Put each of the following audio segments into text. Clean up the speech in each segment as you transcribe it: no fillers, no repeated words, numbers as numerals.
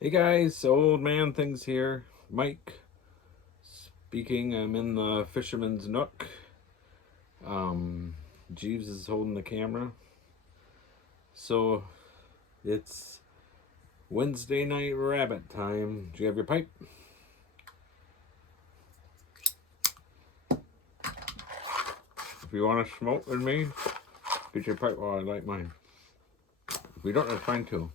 Hey guys, Old Man Things here. Mike speaking. I'm in the Fisherman's Nook. Um, Jeeves is holding the camera. So it's Wednesday night rabbit time. Do you have your pipe? If you want to smoke with me, get your pipe while I light mine. If we don't, that's fine too.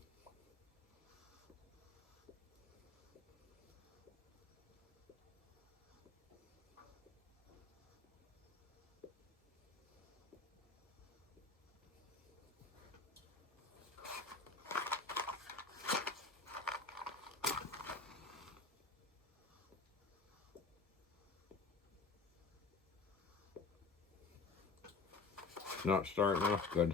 It's not starting off good.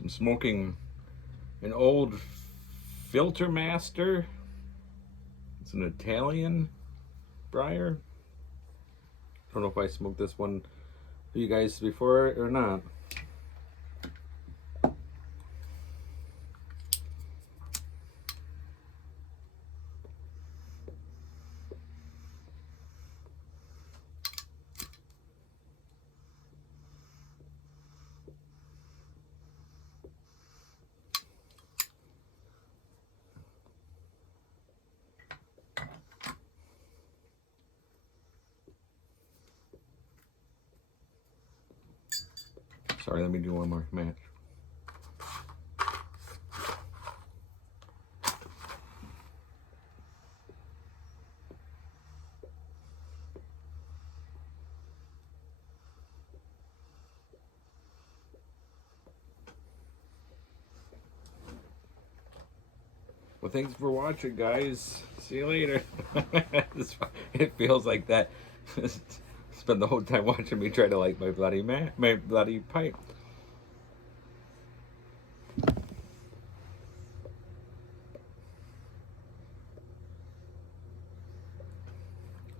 So I'm smoking an old Filter Master. It's an Italian briar. I don't know if I smoked this one for you guys before or not. Sorry, let me do one more match. Well, thanks for watching, guys. See you later. It feels like that. Spend the whole time watching me try to light my bloody pipe.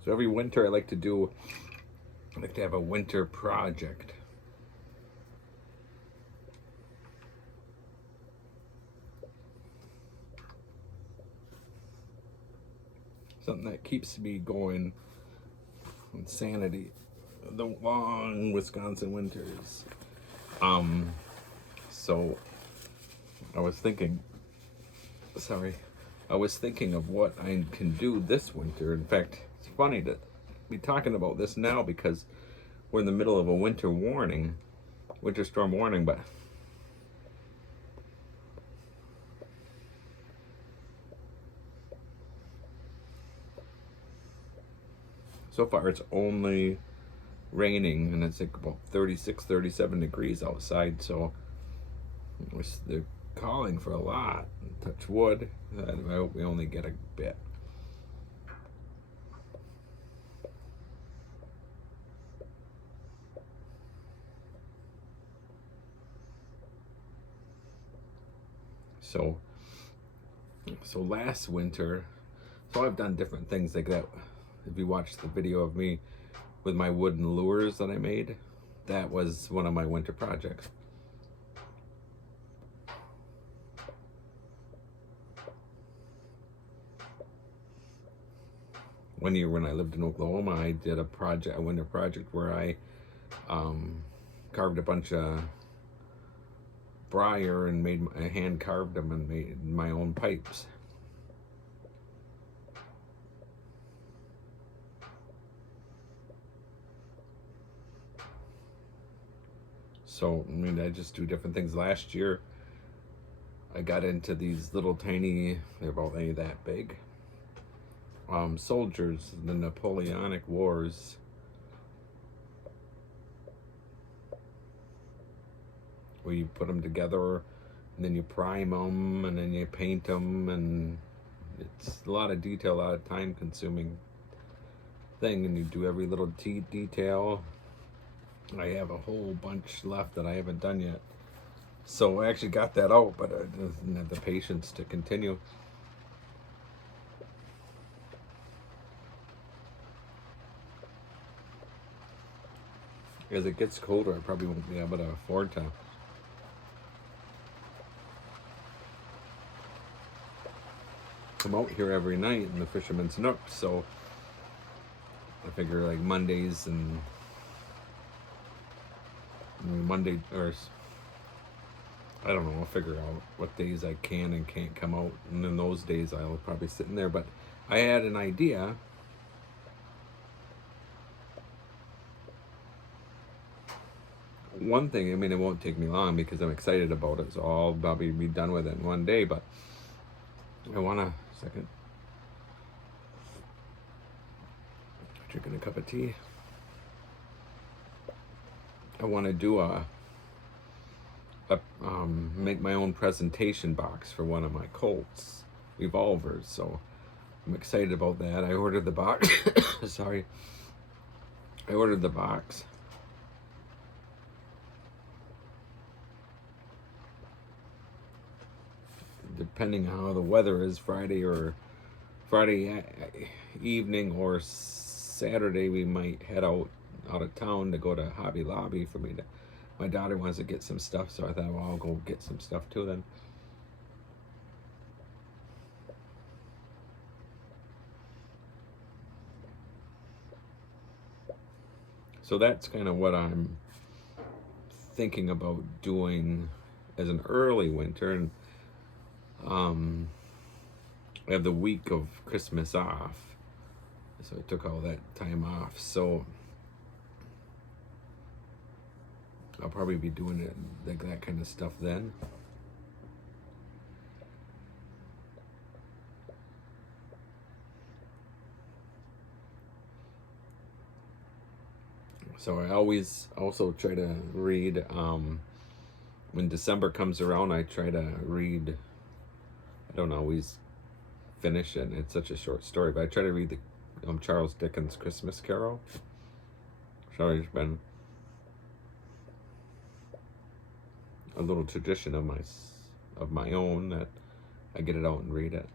So every winter, I like to have a winter project. Something that keeps me going. Insanity. The long Wisconsin winters. So I was thinking, of what I can do this winter. In fact, it's funny to be talking about this now because we're in the middle of a winter storm warning, but so far it's only raining and it's like about 36, 37 degrees outside, so they're calling for a lot. Touch wood. I hope we only get a bit. So last winter, I've done different things like that. If you watched the video of me with my wooden lures that I made, that was one of my winter projects. One year when I lived in Oklahoma, I did a winter project where I carved a bunch of briar and hand carved them and made my own pipes. So I mean, I just do different things. Last year, I got into these little tiny, they're about any that big, soldiers, the Napoleonic Wars. Where you put them together and then you prime them, and then you paint them, and it's a lot of detail, a lot of time consuming thing, and you do every little detail. I have a whole bunch left that I haven't done yet. So I actually got that out, but I didn't have the patience to continue. As it gets colder, I probably won't be able to afford to come out here every night in the Fisherman's Nook. So I figure like Mondays and Monday, or I don't know, I'll figure out what days I can and can't come out, and in those days I'll probably sit in there. But I had an idea. One thing, I mean, it won't take me long because I'm excited about it, so I'll probably be done with it in one day. But I want to, second, drinking a cup of tea. I want to do make my own presentation box for one of my Colts revolvers, so I'm excited about that. I ordered the box. Sorry, I ordered the box. Depending on how the weather is, Friday evening or Saturday, we might head out of town to go to Hobby Lobby for me to. My daughter wants to get some stuff, so I thought, well, I'll go get some stuff too then. So that's kind of what I'm thinking about doing as an early winter. And I have the week of Christmas off, so I took all that time off. So I'll probably be doing it like that kind of stuff then. So I always also try to read, when December comes around, I try to read. I don't always finish it, it's such a short story, but I try to read the Charles Dickens' Christmas Carol. It's always been a little tradition of my own that I get it out and read it.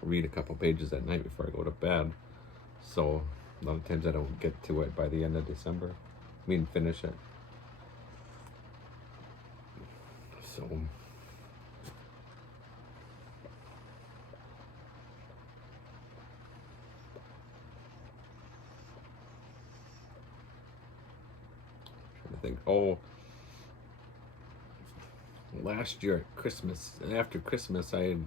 Read a couple pages at night before I go to bed, so a lot of times I don't get to it by the end of December. I mean, finish it. So I think, last year at Christmas, after Christmas, I had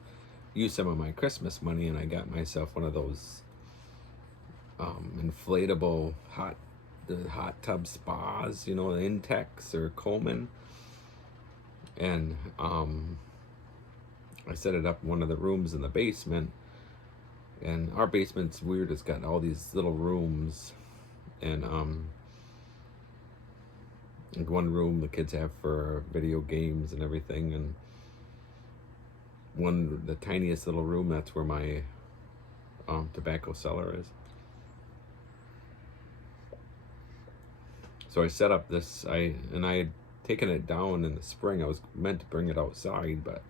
used some of my Christmas money and I got myself one of those inflatable hot tub spas, you know, the Intex or Coleman. And I set it up in one of the rooms in the basement. And our basement's weird. It's got all these little rooms. And like one room the kids have for video games and everything. And the tiniest little room, that's where my tobacco cellar is. So I set up this, I had taken it down in the spring. I was meant to bring it outside, but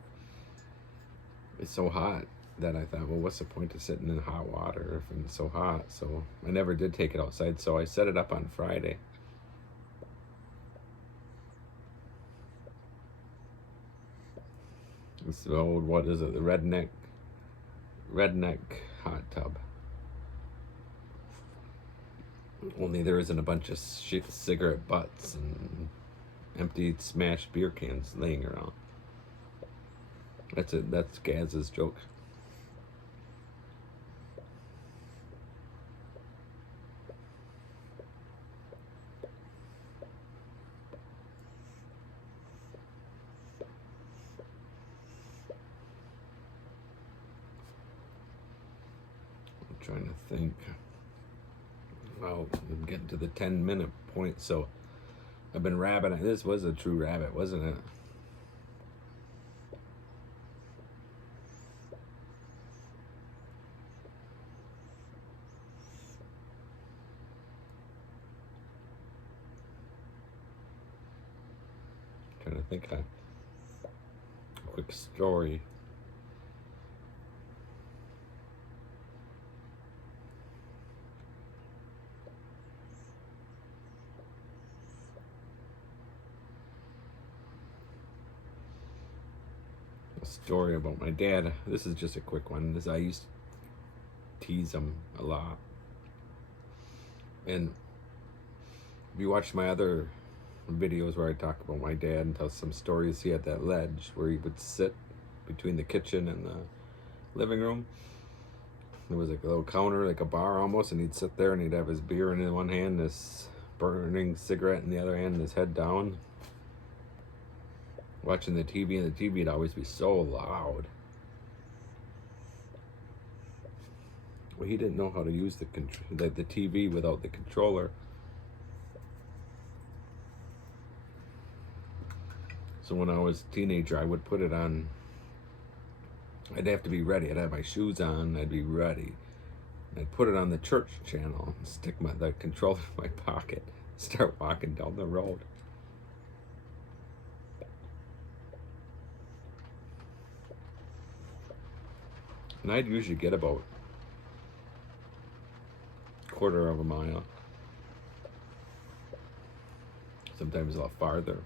it's so hot that I thought, well, what's the point of sitting in hot water if it's so hot? So I never did take it outside. So I set it up on Friday. It's the old, what is it? The redneck hot tub. Only there isn't a bunch of cigarette butts and empty smashed beer cans laying around. That's it. That's Gaz's joke. I'm trying to think. Well, I'm getting to the 10-minute point. So I've been rabbiting. This was a true rabbit, wasn't it? Trying to think of a quick story. A story about my dad. This is just a quick one. I used to tease him a lot. And if you watch my other videos where I talk about my dad and tell some stories, he had that ledge where he would sit between the kitchen and the living room. There was like a little counter, like a bar almost, and he'd sit there and he'd have his beer in one hand, this burning cigarette in the other hand, and his head down, watching the TV, and the TV would always be so loud. Well, he didn't know how to use the TV without the controller. So when I was a teenager, I would put it on. I'd have to be ready. I'd have my shoes on. I'd be ready. I'd put it on the church channel and stick the controller in my pocket. Start walking down the road. And I'd usually get about a quarter of a mile. Sometimes a lot farther.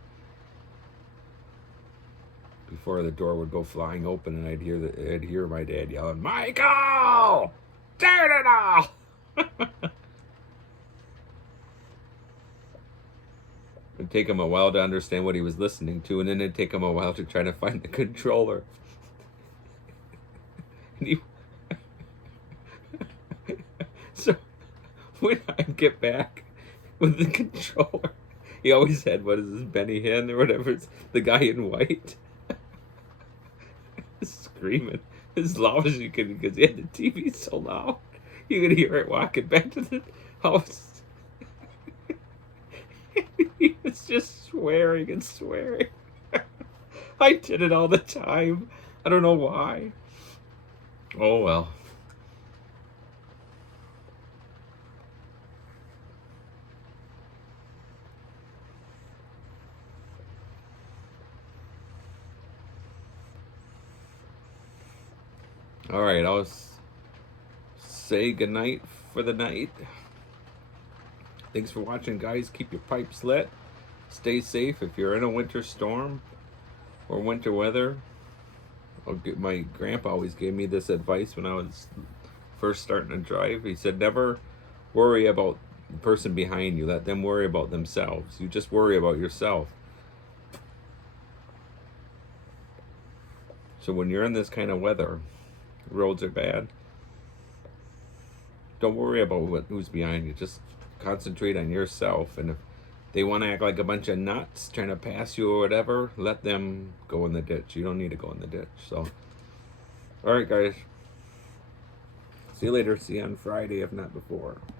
Before the door would go flying open, and I'd hear my dad yelling, "Michael, turn it off!" It'd take him a while to understand what he was listening to, and then it'd take him a while to try to find the controller. And so when I'd get back with the controller, he always had, what is this, Benny Hinn or whatever, it's the guy in white. Screaming as loud as you could because he had the TV so loud. You could hear it walking back to the house. He was just swearing and swearing. I did it all the time. I don't know why. Oh well. All right, I'll say goodnight for the night. Thanks for watching, guys. Keep your pipes lit. Stay safe if you're in a winter storm or winter weather. My grandpa always gave me this advice when I was first starting to drive. He said, never worry about the person behind you. Let them worry about themselves. You just worry about yourself. So when you're in this kind of weather, roads are bad, don't worry about who's behind you. Just concentrate on yourself. And if they want to act like a bunch of nuts trying to pass you or whatever, let them go in the ditch. You don't need to go in the ditch. So, all right, guys. See you later. See you on Friday, if not before.